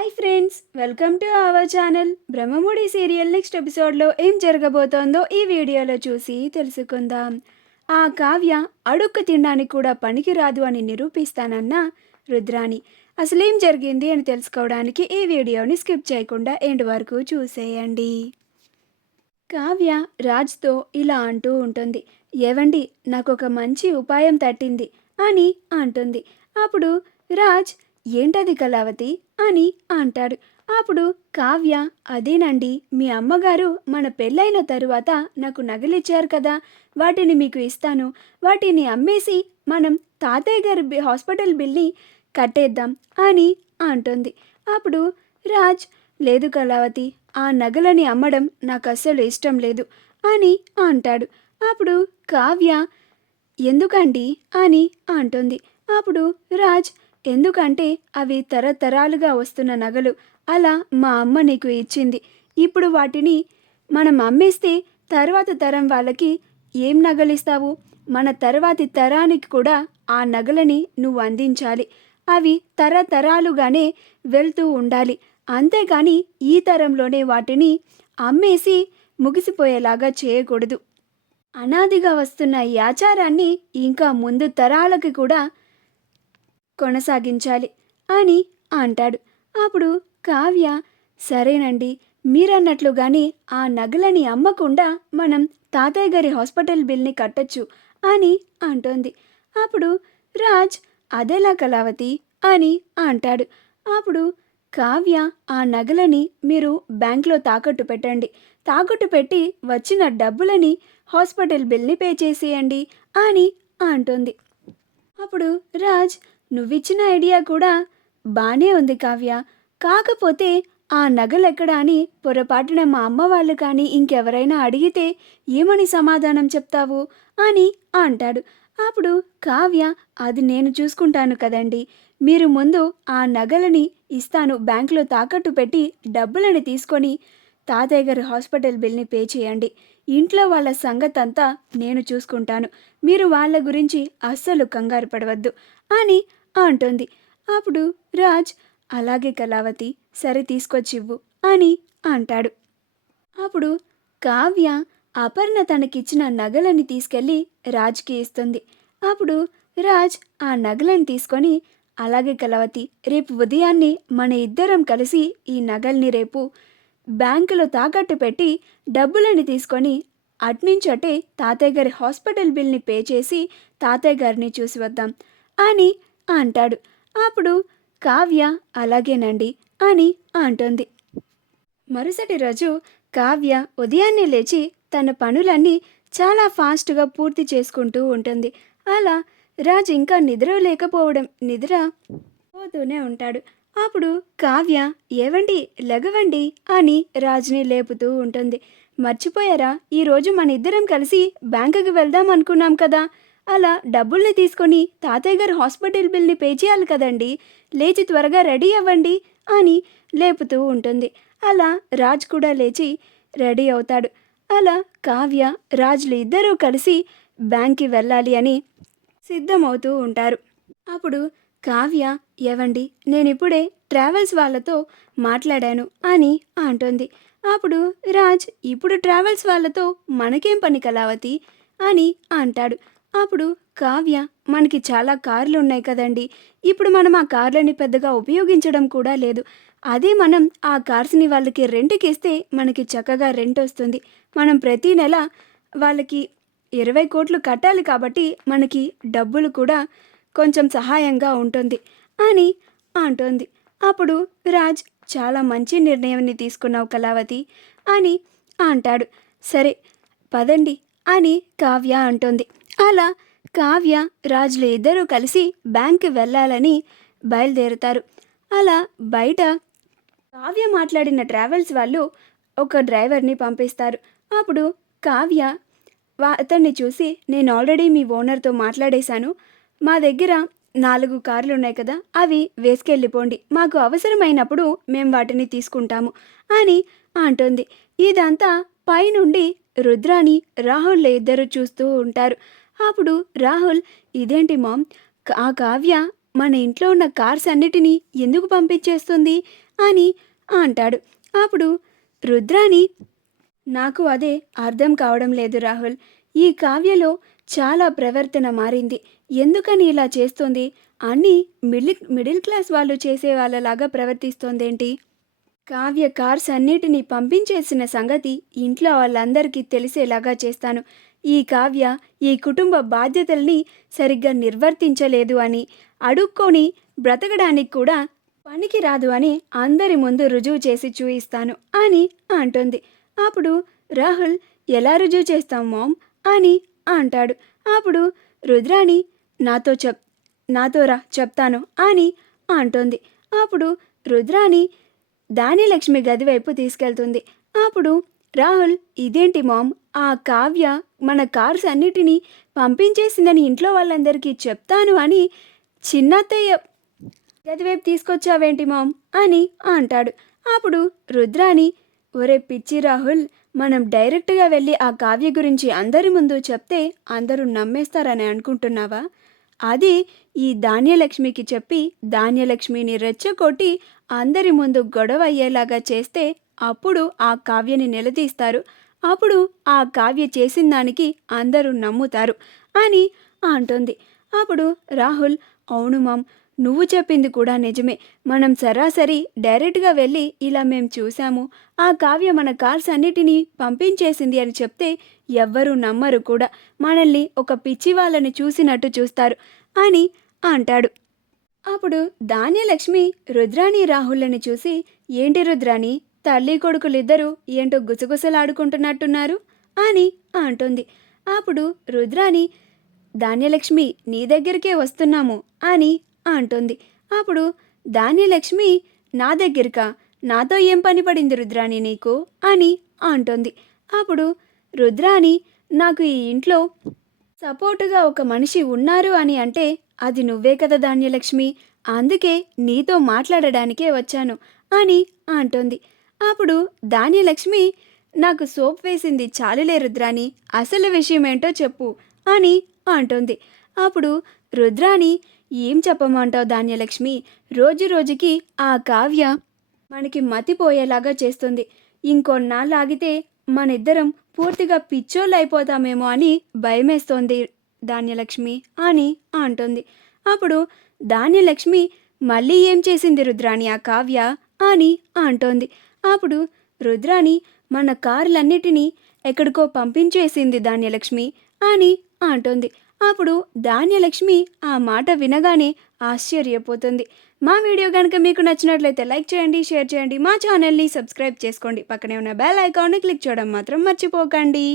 Hi friends, welcome to our channel. Brahmamudi serial next ఎపిసోడ్లో ఏం జరగబోతోందో ఈ వీడియోలో చూసి తెలుసుకుందాం. ఆ కావ్య అడుక్కు తినడానికి కూడా పనికిరాదు అని నిరూపిస్తానన్న రుద్రాని. అసలేం జరిగింది అని తెలుసుకోవడానికి ఈ వీడియోని స్కిప్ చేయకుండా ఎండ్ వరకు చూసేయండి. కావ్య రాజ్తో ఇలా అంటూ ఉంటుంది. ఏవండి, నాకొక మంచి ఉపాయం తట్టింది అని అంటుంది. అప్పుడు రాజ్, ఏంటది కళావతి అని అంటాడు. అప్పుడు కావ్య, అదేనండి, మీ అమ్మగారు మన పెళ్ళైన తరువాత నాకు నగలిచ్చారు కదా, వాటిని మీకు ఇస్తాను, వాటిని అమ్మేసి మనం తాతయ్య గారి హాస్పిటల్ బిల్ని కట్టేద్దాం అని అంటుంది. అప్పుడు రాజ్, లేదు కళావతి, ఆ నగలని అమ్మడం నాకు అస్సలు ఇష్టం లేదు అని అంటాడు. అప్పుడు కావ్య, ఎందుకండి అని అంటుంది. అప్పుడు రాజ్, ఎందుకంటే అవి తరతరాలుగా వస్తున్న నగలు, అలా మా అమ్మ నీకు ఇచ్చింది. ఇప్పుడు వాటిని మనం అమ్మేస్తే తర్వాత తరం వాళ్ళకి ఏం నగలిస్తావు? మన తర్వాతి తరానికి కూడా ఆ నగలని నువ్వు అందించాలి. అవి తరతరాలుగానే వెళ్తూ ఉండాలి. అంతేగాని ఈ తరంలోనే వాటిని అమ్మేసి ముగిసిపోయేలాగా చేయకూడదు. అనాదిగా వస్తున్న ఈ ఆచారాన్ని ఇంకా ముందు తరాలకి కూడా కొనసాగించాలి అని అంటాడు. అప్పుడు కావ్య, సరేనండి, మీరన్నట్లుగానే ఆ నగలని అమ్మకుండా మనం తాతయ్య గారి హాస్పిటల్ బిల్ని కట్టచ్చు అని అంటోంది. అప్పుడు రాజ్, అదెలా కళావతి అని అంటాడు. అప్పుడు కావ్య, ఆ నగలని మీరు బ్యాంక్లో తాకట్టు పెట్టండి, తాకట్టు పెట్టి వచ్చిన డబ్బులని హాస్పిటల్ బిల్ని పే చేసేయండి అని అంటుంది. అప్పుడు రాజ్, నువ్విచ్చిన ఐడియా కూడా బానే ఉంది కావ్య, కాకపోతే ఆ నగలెక్కడ అని పొరపాటున మా అమ్మ వాళ్ళు కానీ ఇంకెవరైనా అడిగితే ఏమని సమాధానం చెప్తావు అని అంటాడు. అప్పుడు కావ్య, అది నేను చూసుకుంటాను కదండి, మీరు ముందు ఆ నగలని ఇస్తాను, బ్యాంకులో తాకట్టు పెట్టి డబ్బులని తీసుకొని తాతయ్య గారి హాస్పిటల్ బిల్ని పే చేయండి, ఇంట్లో వాళ్ళ సంగతంతా నేను చూసుకుంటాను, మీరు వాళ్ళ గురించి అస్సలు కంగారు పడవద్దు అని అంటుంది. అప్పుడు రాజ్, అలాగే కళావతి, సరే తీసుకొచ్చివ్వు అని అంటాడు. అప్పుడు కావ్య అపర్ణ తనకిచ్చిన నగలని తీసుకెళ్ళి రాజ్కి ఇస్తుంది. అప్పుడు రాజ్ ఆ నగలని తీసుకొని, అలాగే కళావతి, రేపు ఉదయాన్నే మన ఇద్దరం కలిసి ఈ నగల్ని రేపు బ్యాంకులో తాకట్టు పెట్టి డబ్బులని తీసుకొని అట్నుంచటే తాతయ్య గారి హాస్పిటల్ బిల్ని పే చేసి తాతయ్య గారిని చూసి వద్దాం అని అంటాడు. అప్పుడు కావ్య, అలాగేనండి అని అంటుంది. మరుసటి రోజు కావ్య ఉదయాన్నే లేచి తన పనులన్నీ చాలా ఫాస్ట్గా పూర్తి చేసుకుంటూ ఉంటుంది. అలా రాజ్ ఇంకా నిద్ర పోతూనే ఉంటాడు. అప్పుడు కావ్య, ఏవండి, లెగవండి అని రాజ్ని లేపుతూ ఉంటుంది. మర్చిపోయారా, ఈరోజు మన ఇద్దరం కలిసి బ్యాంకుకి వెళ్దాం అనుకున్నాం కదా, అలా డబ్బుల్ని తీసుకొని తాతయ్య గారు హాస్పిటల్ బిల్ని పే చేయాలి కదండి, లేచి త్వరగా రెడీ అవ్వండి అని లేపుతూ ఉంటుంది. అలా రాజ్ కూడా లేచి రెడీ అవుతాడు. అలా కావ్య, రాజ్లు ఇద్దరూ కలిసి బ్యాంక్కి వెళ్ళాలి అని సిద్ధమవుతూ ఉంటారు. అప్పుడు కావ్య, ఏవండి, నేనిప్పుడే ట్రావెల్స్ వాళ్ళతో మాట్లాడాను అని అంటుంది. అప్పుడు రాజ్, ఇప్పుడు ట్రావెల్స్ వాళ్ళతో మనకేం పని కళావతి అని అంటాడు. అప్పుడు కావ్య, మనకి చాలా కార్లు ఉన్నాయి కదండి, ఇప్పుడు మనం ఆ కార్లని పెద్దగా ఉపయోగించడం కూడా లేదు, అదే మనం ఆ కార్స్ని వాళ్ళకి రెంట్కి ఇస్తే మనకి చక్కగా రెంట్ వస్తుంది, మనం ప్రతీ నెల వాళ్ళకి 20 కోట్లు కట్టాలి, కాబట్టి మనకి డబ్బులు కూడా కొంచెం సహాయంగా ఉంటుంది అని అంటోంది. అప్పుడు రాజ్, చాలా మంచి నిర్ణయాన్ని తీసుకున్నావు కళావతి అని అంటాడు. సరే పదండి అని కావ్య అంటోంది. అలా కావ్య, రాజులు ఇద్దరూ కలిసి బ్యాంక్కి వెళ్ళాలని బయలుదేరుతారు. అలా బయట కావ్య మాట్లాడిన ట్రావెల్స్ వాళ్ళు ఒక డ్రైవర్ని పంపిస్తారు. అప్పుడు కావ్య అతన్ని చూసి, నేను ఆల్రెడీ మీ ఓనర్తో మాట్లాడేశాను, మా దగ్గర 4 కార్లు ఉన్నాయి కదా, అవి వేసుకెళ్ళిపోండి, మాకు అవసరమైనప్పుడు మేము వాటిని తీసుకుంటాము అని అంటుంది. ఇదంతా పైనుండి రుద్రాని, రాహుల్ ఇద్దరు చూస్తూ ఉంటారు. అప్పుడు రాహుల్, ఇదేంటి మామ్, ఆ కావ్య మన ఇంట్లో ఉన్న కార్స్ అన్నిటినీ ఎందుకు పంపించేస్తుంది అని అంటాడు. అప్పుడు రుద్రాని, నాకు అదే అర్థం కావడం లేదు రాహుల్. ఈ కావ్యలో చాలా ప్రవర్తన మారింది. ఎందుకని ఇలా చేస్తుంది? అన్నీ మిడిల్ క్లాస్ వాళ్ళు చేసే వాళ్ళలాగా ప్రవర్తిస్తోందేంటి? కావ్య కార్స్ అన్నిటినీ పంపించేసిన సంగతి ఇంట్లో వాళ్ళందరికీ తెలిసేలాగా చేస్తాను. ఈ కావ్య ఈ కుటుంబ బాధ్యతల్ని సరిగ్గా నిర్వర్తించలేదు అని, అడుక్కొని బ్రతకడానికి కూడా పనికి రాదు అని అందరి ముందు రుజువు చేసి చూయిస్తాను అని అంటుంది. అప్పుడు రాహుల్, ఎలా రుజువు చేస్తాం మామ్ అని అంటాడు. అప్పుడు రుద్రాణి, నాతో నాతో రా చెప్తాను అని అంటుంది. అప్పుడు రుద్రాణి ధాన్యలక్ష్మి గది వైపు తీసుకెళ్తుంది. అప్పుడు రాహుల్, ఇదేంటి మామ్, ఆ కావ్య మన కార్స్ అన్నిటినీ పంపించేసిందని ఇంట్లో వాళ్ళందరికీ చెప్తాను అని చిన్నత్తయ్య గదివైపు తీసుకొచ్చావేంటి మామ్ అని అంటాడు. అప్పుడు రుద్రాణి, ఒరే పిచ్చి రాహుల్, మనం డైరెక్ట్గా వెళ్ళి ఆ కావ్య గురించి అందరి ముందు చెప్తే అందరూ నమ్మేస్తారని అనుకుంటున్నావా? అది ఈ ధాన్యలక్ష్మికి చెప్పి ధాన్యలక్ష్మిని రెచ్చగొట్టి అందరి ముందు గొడవ అయ్యేలాగా చేస్తే అప్పుడు ఆ కావ్యని నిలదీస్తారు. అప్పుడు ఆ కావ్య చేసిన దానికి అందరూ నమ్ముతారు అని అంటుంది. అప్పుడు రాహుల్, అవును మామ్, నువ్వు చెప్పింది కూడా నిజమే. మనం సరాసరి డైరెక్ట్గా వెళ్ళి ఇలా మేము చూసాము, ఆ కావ్య మన కార్స్ అన్నిటినీ పంపించేసింది అని చెప్తే ఎవ్వరూ నమ్మరు కూడా. మనల్ని ఒక పిచ్చి వాళ్ళని చూసినట్టు చూస్తారు అని అంటాడు. అప్పుడు ధాన్యలక్ష్మి రుద్రాణి రాహుల్ని చూసి, ఏంటి రుద్రాణి, తల్లి కొడుకులిద్దరూ ఏంటో గుసగుసలాడుకుంటున్నట్టున్నారు అని అంటుంది. అప్పుడు రుద్రాణి, ధాన్యలక్ష్మి నీ దగ్గరికే వస్తున్నాము అని అంటుంది. అప్పుడు ధాన్యలక్ష్మి, నా దగ్గరకా? నాతో ఏం పని పడింది రుద్రాణి నీకు అని అంటుంది. అప్పుడు రుద్రాణి, నాకు ఈ ఇంట్లో సపోర్టుగా ఒక మనిషి ఉన్నారు అని అంటే అది నువ్వే కదా ధాన్యలక్ష్మి, అందుకే నీతో మాట్లాడడానికే వచ్చాను అని అంటుంది. అప్పుడు ధాన్యలక్ష్మి, నాకు సోప్ వేసింది చాలులే రుద్రాణి, అసలు విషయం ఏంటో చెప్పు అని అంటుంది. అప్పుడు రుద్రాణి, ఏం చెప్పమంటావు ధాన్యలక్ష్మి, రోజు రోజుకి ఆ కావ్య మనకి మతిపోయేలాగా చేస్తుంది. ఇంకొన్నాళ్ళు ఆగితే మనిద్దరం పూర్తిగా పిచ్చోళ్ళు అయిపోతామేమో అని భయమేస్తోంది ధాన్యలక్ష్మి అని అంటుంది. అప్పుడు ధాన్యలక్ష్మి, మళ్ళీ ఏం చేసింది రుద్రాణి ఆ కావ్య అని అంటోంది. అప్పుడు రుద్రాణి, మన కార్లన్నిటినీ ఎక్కడికో పంపించేసింది ధాన్యలక్ష్మి అని అంటోంది. అప్పుడు ధాన్యలక్ష్మి ఆ మాట వినగానే ఆశ్చర్యపోతుంది. మా వీడియో కనుక మీకు నచ్చినట్లయితే లైక్ చేయండి, షేర్ చేయండి, మా ఛానల్ని సబ్స్క్రైబ్ చేసుకోండి, పక్కనే ఉన్న బెల్ ఐకాన్ని క్లిక్ చేయడం మాత్రం మర్చిపోకండి.